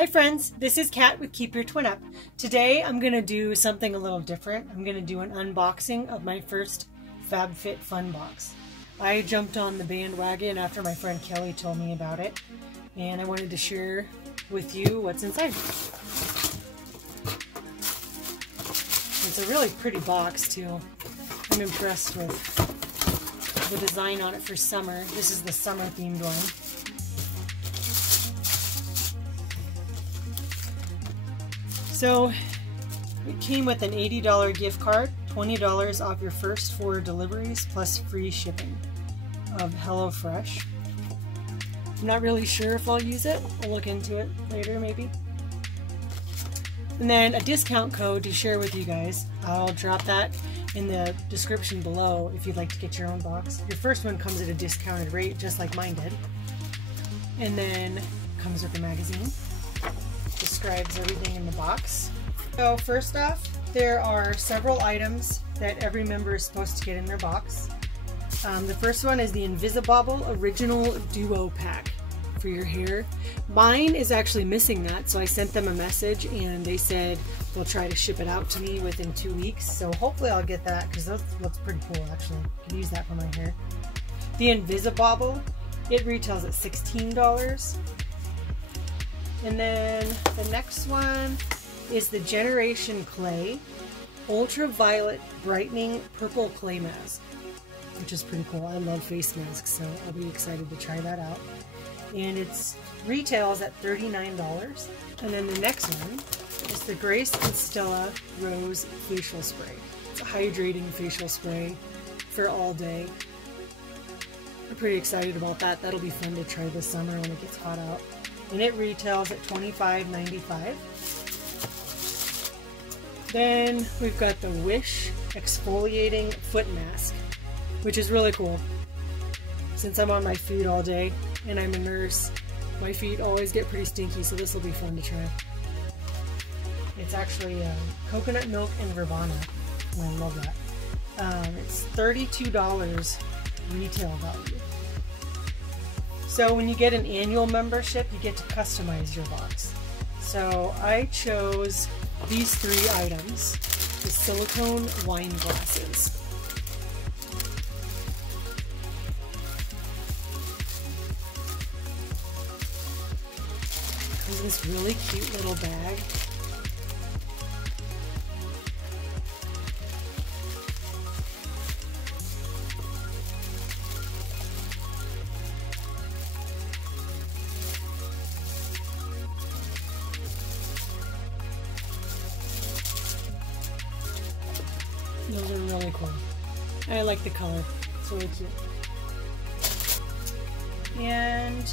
Hi friends, this is Kat with Keep Your Twin Up. Today I'm going to do something a little different. I'm going to do an unboxing of my first FabFitFun box. I jumped on the bandwagon after my friend Kelly told me about it, and I wanted to share with you what's inside. It's a really pretty box too. I'm impressed with the design on it for summer. This is the summer themed one. So it came with an $80 gift card, $20 off your first 4 deliveries, plus free shipping of HelloFresh. I'm not really sure if I'll use it. I'll look into it later maybe. And then a discount code to share with you guys. I'll drop that in the description below if you'd like to get your own box. Your first one comes at a discounted rate, just like mine did. And then comes with a magazine. Describes everything in the box. So first off, there are several items that every member is supposed to get in their box. The first one is the Invisibobble Original Duo Pack for your hair. Mine is actually missing that, so I sent them a message and they said they'll try to ship it out to me within 2 weeks. So hopefully I'll get that because that looks pretty cool actually. I could use that for my hair. The Invisibobble, it retails at $16. And then the next one is the Generation Clay Ultraviolet Brightening Purple Clay Mask, which is pretty cool. I love face masks, so I'll be excited to try that out. And it's retails at $39. And then the next one is the Grace and Stella Rose Facial Spray. It's a hydrating facial spray for all day. I'm pretty excited about that. That'll be fun to try this summer when it gets hot out. And it retails at $25.95. Then we've got the Wish Exfoliating Foot Mask, which is really cool. Since I'm on my feet all day and I'm a nurse, my feet always get pretty stinky, so this will be fun to try. It's actually coconut milk and verbena, and I love that. It's $32 retail value. So when you get an annual membership, you get to customize your box. So I chose these 3 items, the silicone wine glasses. Comes in this really cute little bag. Those are really cool. I like the color. It's really cute. And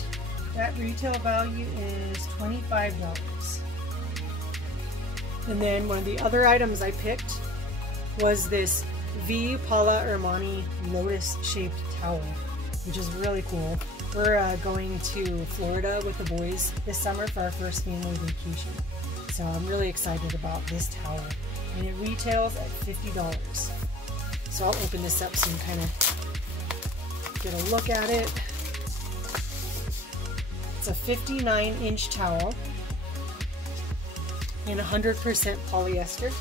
that retail value is $25. And then one of the other items I picked was this V. Paula Armani lotus-shaped towel, which is really cool. We're going to Florida with the boys this summer for our first family vacation. So I'm really excited about this towel. And it retails at $50. So I'll open this up so you can kind of get a look at it. It's a 59-inch towel in 100% polyester.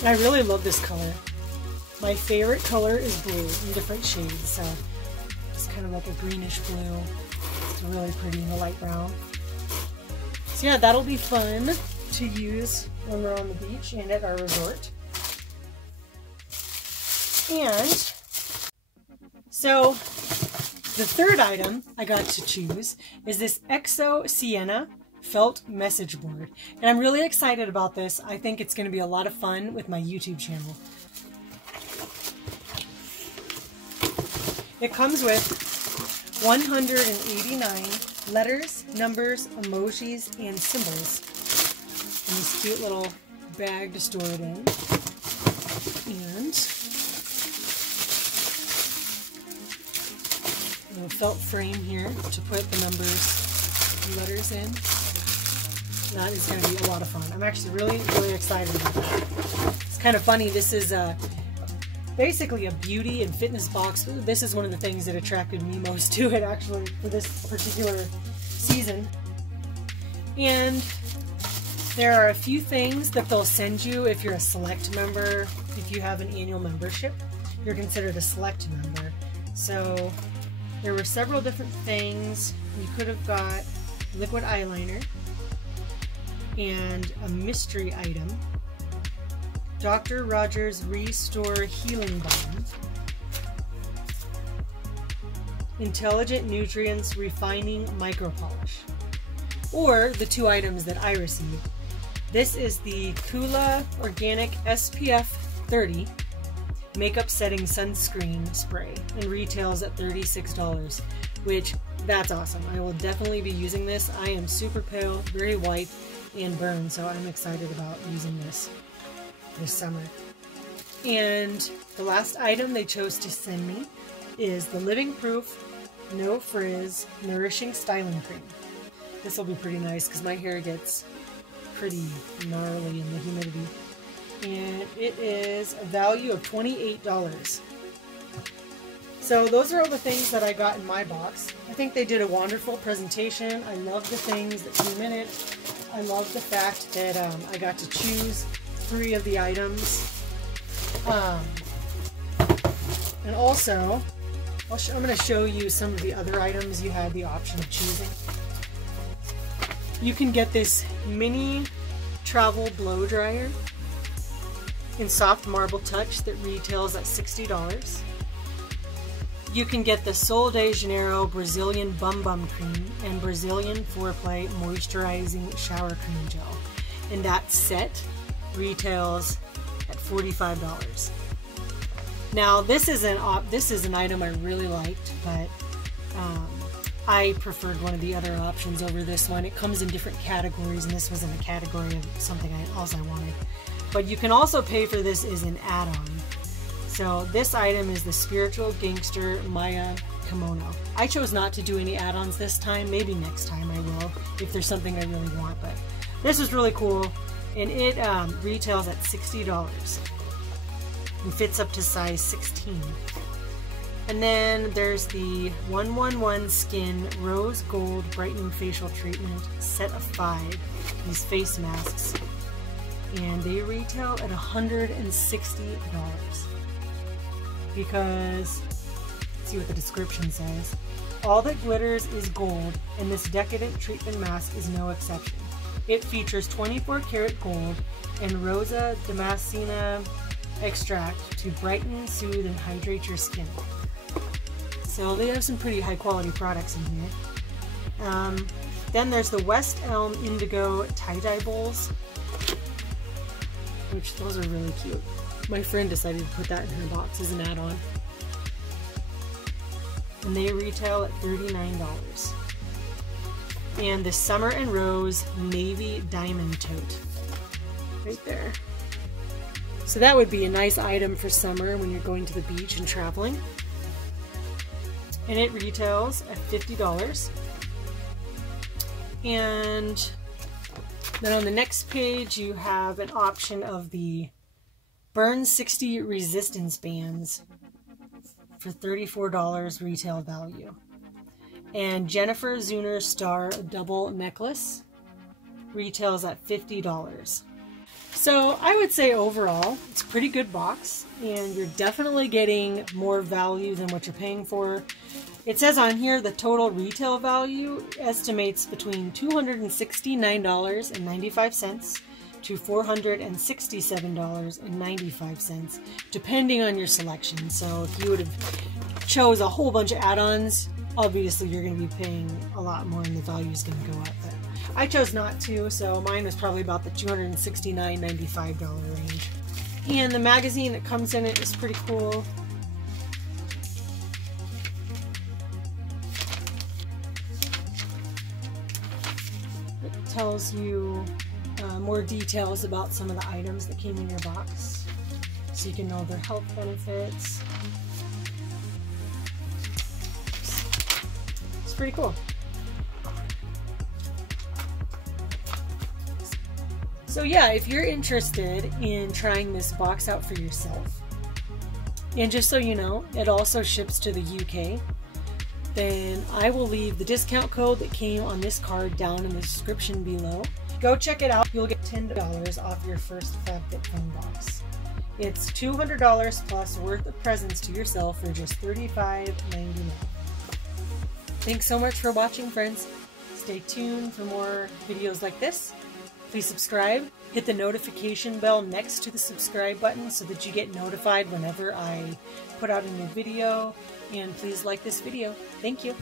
And I really love this color. My favorite color is blue in different shades, so it's kind of like a greenish blue. It's really pretty in the light brown. So yeah, that'll be fun to use when we're on the beach and at our resort. And so the third item I got to choose is this Exo Sienna felt message board. And I'm really excited about this. I think it's going to be a lot of fun with my YouTube channel. It comes with 189 letters, numbers, emojis, and symbols. And this cute little bag to store it in. And a felt frame here to put the numbers and letters in. That is going to be a lot of fun. I'm actually really, really excited about that. It's kind of funny. This is basically a beauty and fitness box. This is one of the things that attracted me most to it, actually, for this particular season. And there are a few things that they'll send you if you're a select member. If you have an annual membership, you're considered a select member. So there were several different things. You could have got liquid eyeliner and a mystery item, Dr. Rogers Restore Healing Balm, Intelligent Nutrients Refining Micro Polish, or the two items that I received. This is the Kula Organic SPF 30 Makeup Setting Sunscreen Spray and retails at $36, which, that's awesome. I will definitely be using this. I am super pale, very white, and burned, so I'm excited about using this summer. And the last item they chose to send me is the Living Proof No Frizz Nourishing Styling Cream. This will be pretty nice because my hair gets pretty gnarly in the humidity. And it is a value of $28. So those are all the things that I got in my box. I think they did a wonderful presentation. I love the things that came in it. I love the fact that I got to choose 3 of the items. And also, I'm going to show you some of the other items you had the option of choosing. You can get this mini travel blow dryer in soft marble touch that retails at $60. You can get the Sol de Janeiro Brazilian Bum Bum Cream and Brazilian Foreplay Moisturizing Shower Cream Gel. And that set retails at $45. Now this is an item I really liked, but I preferred one of the other options over this one. It comes in different categories, and this was in a category of something else I wanted. But you can also pay for this as an add-on. So this item is the Spiritual Gangster Maya Kimono. I chose not to do any add-ons this time. Maybe next time I will, if there's something I really want. But this is really cool, and it retails at $60 and fits up to size 16. And then there's the 111 Skin Rose Gold Brightening Facial Treatment set of 5. These face masks, and they retail at $160. Because, let's see what the description says. All that glitters is gold, and this decadent treatment mask is no exception. It features 24 karat gold and Rosa Damascena extract to brighten, soothe, and hydrate your skin. So they have some pretty high quality products in here. Then there's the West Elm Indigo tie-dye bowls, which those are really cute. My friend decided to put that in her box as an add-on. And they retail at $39. And the Summer and Rose Navy Diamond Tote. Right there. So that would be a nice item for summer when you're going to the beach and traveling. And it retails at $50. And then on the next page you have an option of the Burn 60 resistance bands for $34 retail value. And Jennifer Zuner Star double necklace retails at $50. So I would say overall it's a pretty good box, and you're definitely getting more value than what you're paying for. It says on here the total retail value estimates between $269.95 to $467.95, depending on your selection. So if you would have chose a whole bunch of add-ons, obviously you're going to be paying a lot more and the value is going to go up. But I chose not to, so mine was probably about the $269.95 range. And the magazine that comes in it is pretty cool. It tells you more details about some of the items that came in your box, so you can know their health benefits. It's pretty cool. So yeah, if you're interested in trying this box out for yourself, and just so you know, it also ships to the UK, then I will leave the discount code that came on this card down in the description below. Go check it out. You'll get $10 off your first FabFitFun box. It's $200 plus worth of presents to yourself for just $35.99. Thanks so much for watching, friends. Stay tuned for more videos like this. Please subscribe. Hit the notification bell next to the subscribe button so that you get notified whenever I put out a new video. And please like this video. Thank you.